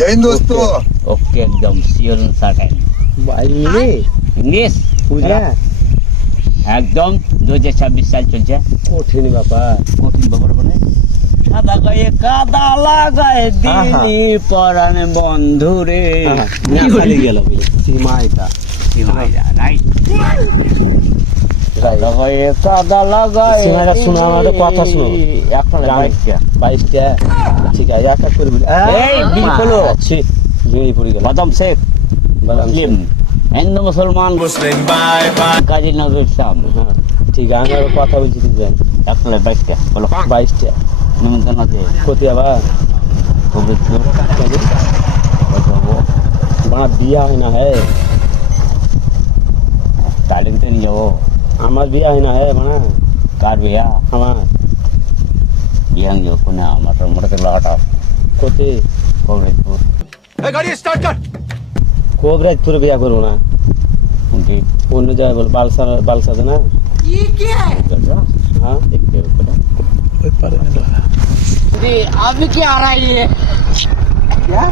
जय हिंद दोस्तों। ओके एकदम सियोर साटाই ভাই মিলে ইংলিশ বুঝলা একদম 2026 সাল চলছে কঠিন ব্যাপার কঠিন ব্যাপার বলে সাদা গায়ে কাদা লাগায় দিলি পরানে বন্ধু রে না খালি গেল বলে সীমাইটা রাইট সাদা গায়ে কাদা লাগায় সীমাটা শোনা আমাদের কথা শোনো একটা বাইকটা বাইকটা ঠিক আছে একটা করে বলি এই বিলকুল ছি ভেঙে পড়ে গেল বাদাম শেখ মুসলিম হিন্দু মুসলমান मुस्लिम बाय बाय। কাজী নজরুল ইসলাম হ্যাঁ ঠিক আছে আমি কথা বলছি দিবেন একটা বাইকটা বলো 22টা নিমন্ত্রণ আছে কোথায় আবার পবিত্র বড় বিয়া হয় না হে তালিম তো নিয়ে যাবো আমার বিয়া হয় না হে বড় কার বিয়া আমার বিয়াং যাবো কোনা আমার মোটর লাটা কোথায় পবিত্র गाड़ी स्टार्ट कर। কোবরাজপুরে বিয়া করবো না उनकी অন্য জায়গায় বল বালসাতে না হ্যাঁ जी अभी क्या आ रहा है ये क्या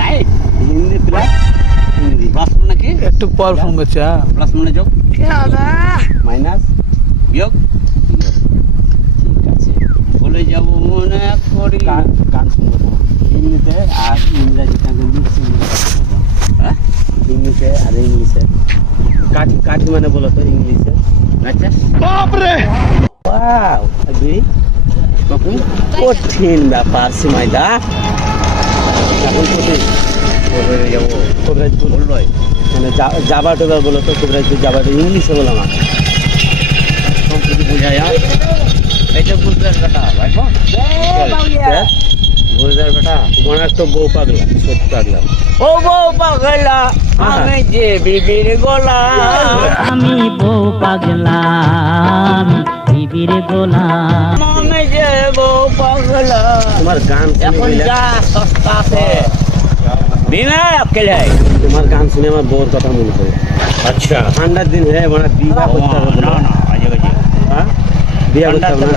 right Hindi plus Hindi plus মানে কি একটু পারফর্ম করছে প্লাস মানে যোগ মাইনাস বিয়োগ ঠিক আছে বলে যাব মনে করি গান শুনবো তোমার হিন্দিতে আর ইংরেজিতে আমি মিক্স হ্যাঁ ইংলিশে আর ইংলিশে কাঠি কাঠি মানে বলো তো ইংলিশে আচ্ছা ওয়াও আগে কখন কঠিন ব্যাপার সীমাইদা এখন কোথায় বলে যাব কোবরাজপুর বললই মানে যাবা টোবার বলো তো কোবরাজপুর যাবাটা ইংলিশে বলো না সব কিছু বোঝায়া এটা বুঝবার কথা ভাই বুঝবার কথা তোমার তো বউ পাগলা সত্যি পাগলা ও বউ পাগলা আমি যে বিবির গোলাম আমি বউ পাগলা আমি বিবির গোলাম আমি যে বউ পাগলা তোমার গান শুনে এখন বুঝলে? যা সস্তা আছে বিনা अकेले তোমার গান শুনে আমার বউর কথা মনে পড়ে अच्छा ঠান্ডার দিন হে মানে বিয়া করতে হবে না না আজে বাজে হ্যাঁ বিয়া করতে হবে না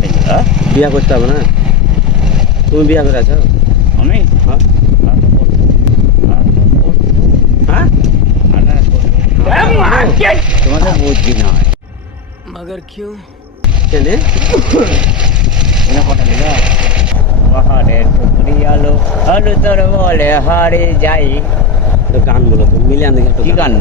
বিয়া করতে হবে না তুমি বিয়া করে আছো আমি হ্যাঁ হ্যাঁ তোমাদের বুঝছি না मगर क्यों কেনে এনে কথা দিলা পাহাড়ের টুকরি আলো আলো তোর বলে হারে যাই তো গান বলো তো মিলিয়ান দেখে কি গান